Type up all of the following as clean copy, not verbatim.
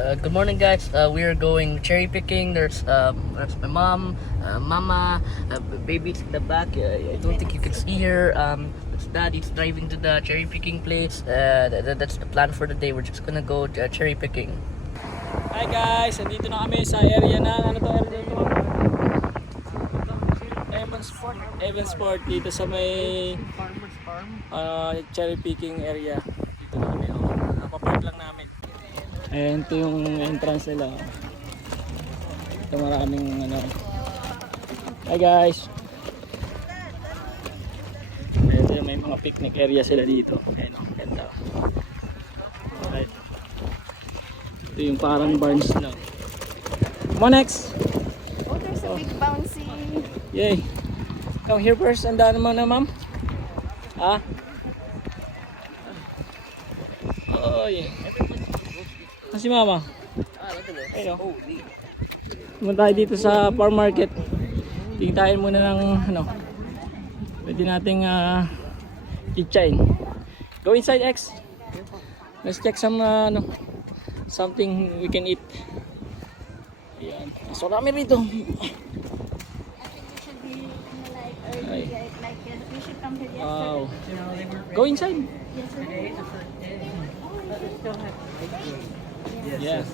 Good morning, guys. We are going cherry picking. There's my mom, mama, baby's in the back. I don't think you can see her. It's daddy's driving to the cherry picking place. That's the plan for the day. We're just gonna go cherry picking. Hi guys, andito na kami sa area na ano to area to? Evansport dito sa may Farmer's farm. cherry picking area. Dito na kami, napapark lang namin. Ayan, ito yung entrance nila. Ito maraming ano. Hi guys. Ayan, may mga picnic area sila dito. Ayan, ganda. Alright. Ito yung parang barns na. Come on next. Oh, there's a big bouncy. Yay. Come here first. Andaan naman na ma'am. Ha? Oy. Si mama. Ayun. Pumunta tayo dito sa farm market. Tingtayin muna ng ano. Pwede nating kitchain. Go inside X. Let's check some something we can eat. Ayan. So kami rito. Wow. Go inside. Yes.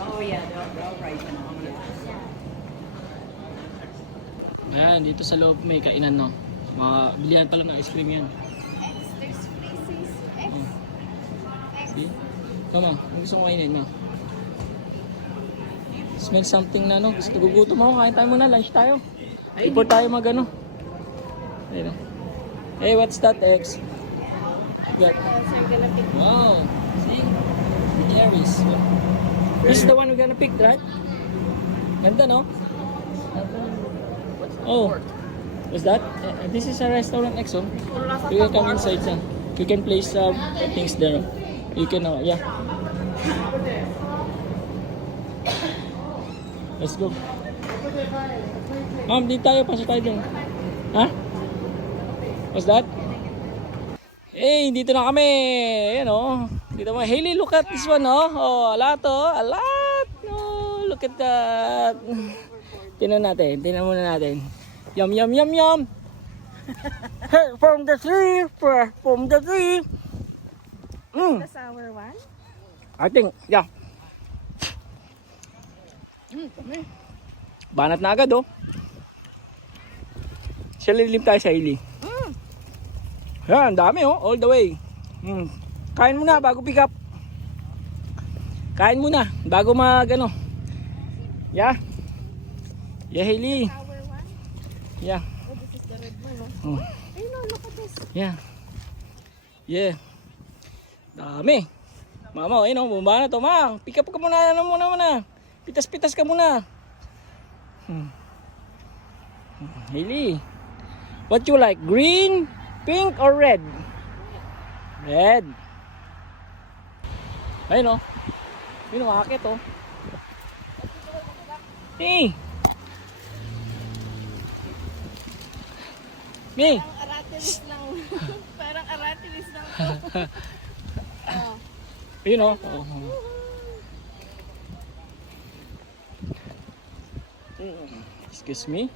Oh yeah, they'll ripen all. Ayan, dito sa loob may kainan, no. Bilihan pala ng ice cream yan. There's places. See? Come on, ang gusto mo kainin mo? Smell something na, no? Gusto gugutom ako, kain tayo muna, lunch tayo. Before tayo mag ano. Ayun. Hey, what's that, X? Got. Wow. See? Berries. This is the one we're gonna pick, right? Ganda, no? Oh. What's that? This is a restaurant, X, oh. You can come inside, son. You can place things there. You can, yeah. Let's go. Ma'am, di tayo. Pasok tayo dyan. Ha? What's that? Hey, dito na kami. Ayan o. Dito mo. Hailey, look at this one, oh. Oh, a lot, oh. A lot. Oh, look at that. Tingnan natin. Tingnan muna natin. Yum, yum, yum, yum. Hey, from the tree. From the tree. The sour one. I think, yeah. Banat na agad, oh. Sililim tayo sa hili. Yan, dami, oh. All the way. Kain muna bago pick up. Kain muna bago mag, ano. Yeah. Yeah, Hailey. Sour one. Yeah. Oh, this is the red one. Oh. Hey, no, look at this. Yeah. Yeah. Dami. Mama, ayun, oh. Bumaba na to, ma. Pick up ka muna. Ano muna. Pitas-pitas ka muna. Hailey. What you like? Green, pink, or red? Red. Ayun, oh. Ayun, oh. Akit, oh. Hey. Me. Parang aratilis lang. Parang aratilis lang. Ayun, oh. Excuse me.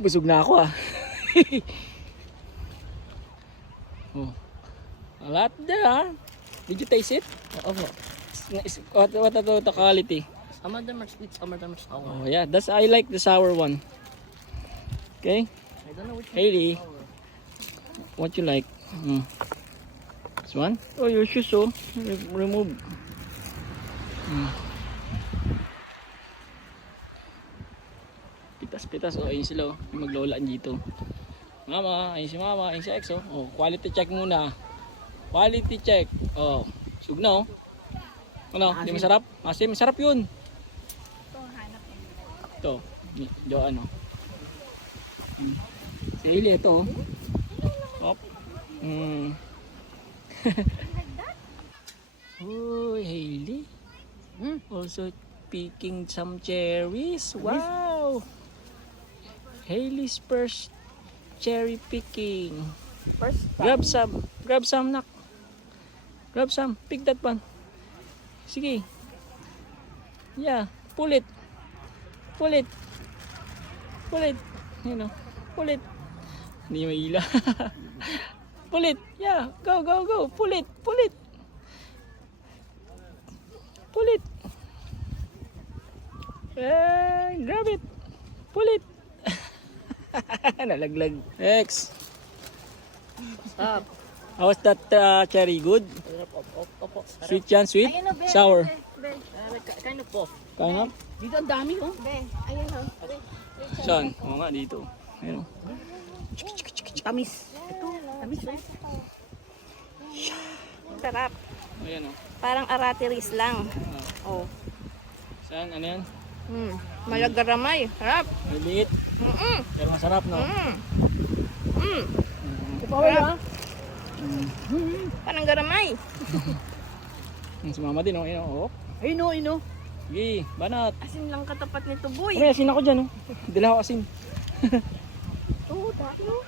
Busog na ako, ah. Oh. A lot there, ah. Did you taste it? What the quality? Some of them are sweet, some of them are sour. Oh yeah, I like the sour one. Okay, I don't know which one. Hailey, what you like? This one? Oh, your shoes, oh. Remove. Pitas-pitas, oh. Ayun sila, oh. Yung maglolaan dito. Mama, ayun si mama, ayun si X, oh. Oh, quality check muna. Quality check. Oh, sug na, oh. Ano, di masarap? Kasi masarap yun. Ito, hanap mo. Ito, do ano. Si Hailey, ito, oh. Hop. Uy, Hailey. Also picking some cherries. Wow. Hailey's first cherry picking. First Grab some, nak. Grab some. Pick that one. Sige. Yeah. Pull it. Pull it. Pull it. You know. Pull it. Hindi maila. Pull it. Yeah. Go, go, go. Pull it. Pull it. Pull it. Grab it. Pull it. Nalaglag. Next. Stop. How was that cherry? Good? Opo. Sweet yan? Sweet? Ayun o, be. Sour? Be. Kind of off. Kaya nga? Dito ang dami, oh. Be. Ayun o. Saan? Oo nga, dito. Ayun. Tamis. Ito, tamis, oh. Sarap. Ayan o. Parang aratiris lang. Oh. Saan? Ano yan? Malagaramay. Sarap. Maliit. Pero masarap, no? Sarap. Parang garamay. Si mama din, oh. Ayun, oh. Ino. Sige, banat. Asin lang katapat nito, boy. May asin ako dyan, oh. Dala ako asin. Oo, dati no.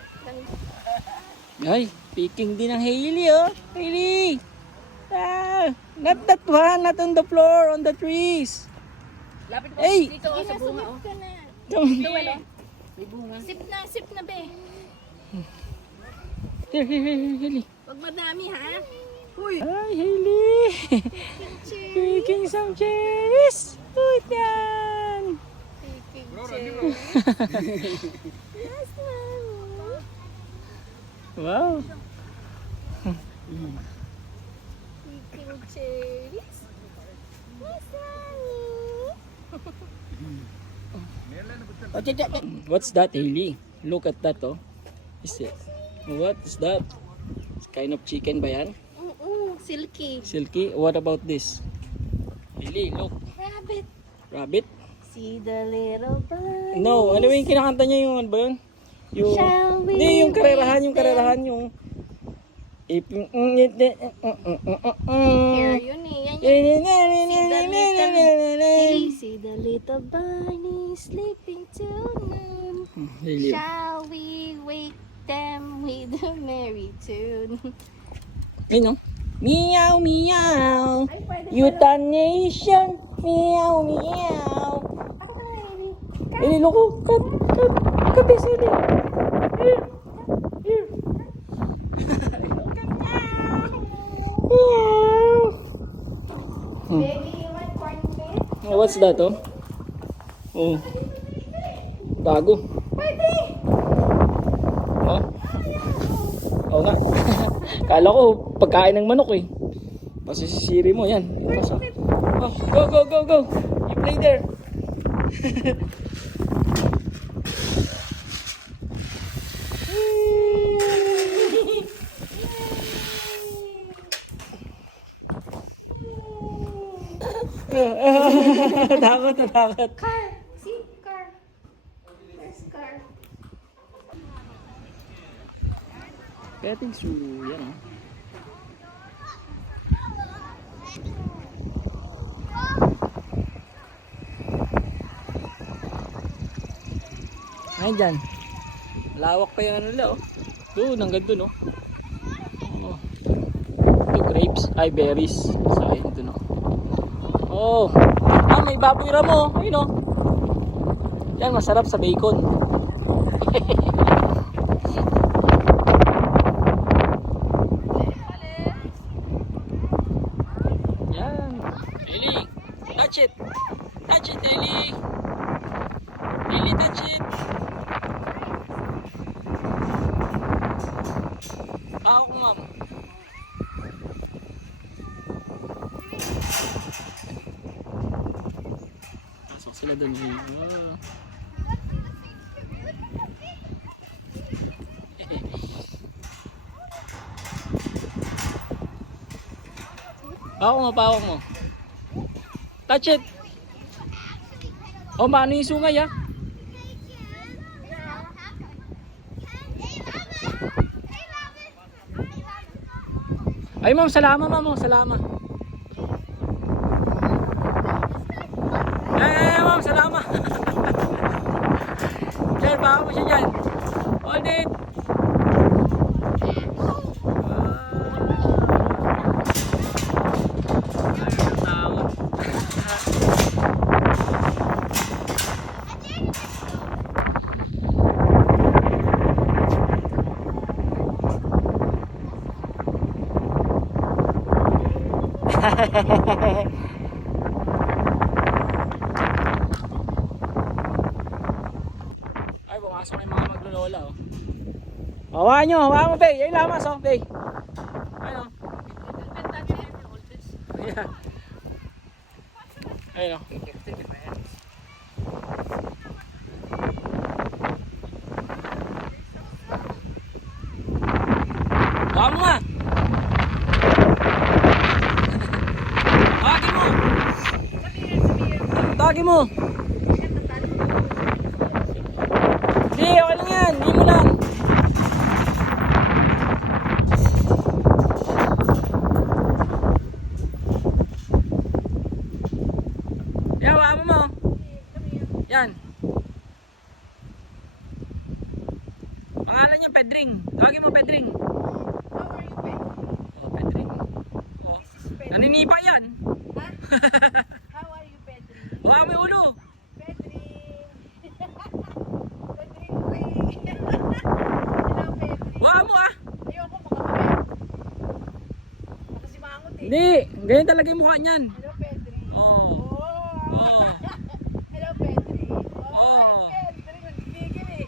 Ay, picking din ng Hailey, oh. Hailey! Not that one, not on the floor, on the trees. Lapit ko Hey! dito, oh, sa bunga, oh. ka na. Come. May bunga. Sip na, be. Here, Hailey. Huwag madami, ha? Ay, Hailey! Picking some cherries! Uy, yan! Yes, mami. Wow! Picking cherries. Yes, mami. What's that, Hailey? Look at that, oh. Is it? What is that? It's kind of chicken ba yan? Silky. Silky? What about this? Hailey, look. Rabbit. Rabbit? See the little bird. No, ano ba yung kinakanta niya yung ano ba yun? Yung, Shall we hindi, yung karerahan, wait yung Here, yun eh. Yan yun. See the little bunny sleeping tonight. Hailey. Shall we wake them with a merry tune? Ayun, no? Meow, meow. Euthanasia. Meow, meow. Hailey, look, oh. Cut this, Hailey. Here. Meow. Baby, you want corn beef? Oh, what's that, oh? Oh. Gago. Pwede! Oh? Oo nga. Kala ko pagkain ng manok eh. Pasisiri mo yan. Ipasa. Oh, go. You play there. Takot. Car! See? Car! Where's car? Petting zoo. Yan, oh. Ayun dyan. Lawak pa yung ano nila, oh. Doon, hanggang doon, oh. Ano? Ito, grapes. Ay, berries. Sa akin, doon, oh. Oh. May baboy ramo, oh. Ayun, oh. Yan, masarap sa bacon. Yan. Ellie, touch it. Touch it, Ellie. Ellie, touch it. Ako, ma'am. Pasok sila dun. Wow. Pawak mo. Touch it. Oh, maano yung sungay, ah? Ay, ma'am, salama, ma'am. Salama. Ay, ma'am, salama. Diyan, baka mo siya dyan. Hold it. Ay, pumasok na yung mga maglolola, oh. Hawakan nyo, hawakan mo, Bey. Ayun lamas, oh, Bey. Ayun, oh. Yeah. Ayun, oh. Hawakan mo nga. Tawagin mo. Tawagin mo. Hindi, okay lang yan. Hindi mo lang. Yan, hawakan mo. Yan. Pangalan niya Pedring. Tawagin mo Pedring. Oh, Pedring. Oh. Naninipa yan. How are you, Pedri? Hawakan mo yung ulo. Pedri! Pedri! Hello, Pedri. Hawakan mo ah. Ayoko makapagay. Nakasimangot eh. Hindi, ganyan talaga yung mukha niyan. Hello, Pedri. Oh. Oh! Oh. Hello, Pedri. Oh. Pedri, nagtigil eh.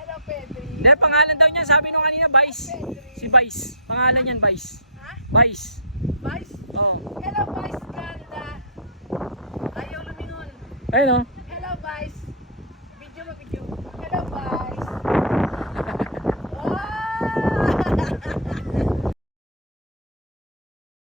Hello, Pedri. Hindi, pangalan daw niya, sabi nung kanina, Vice. Si Vice. Pangalan niyan, Vice. Ha? Vice. Vice? Oh. Hello, Vice ganda. Ayaw lumingon. Ayun oh.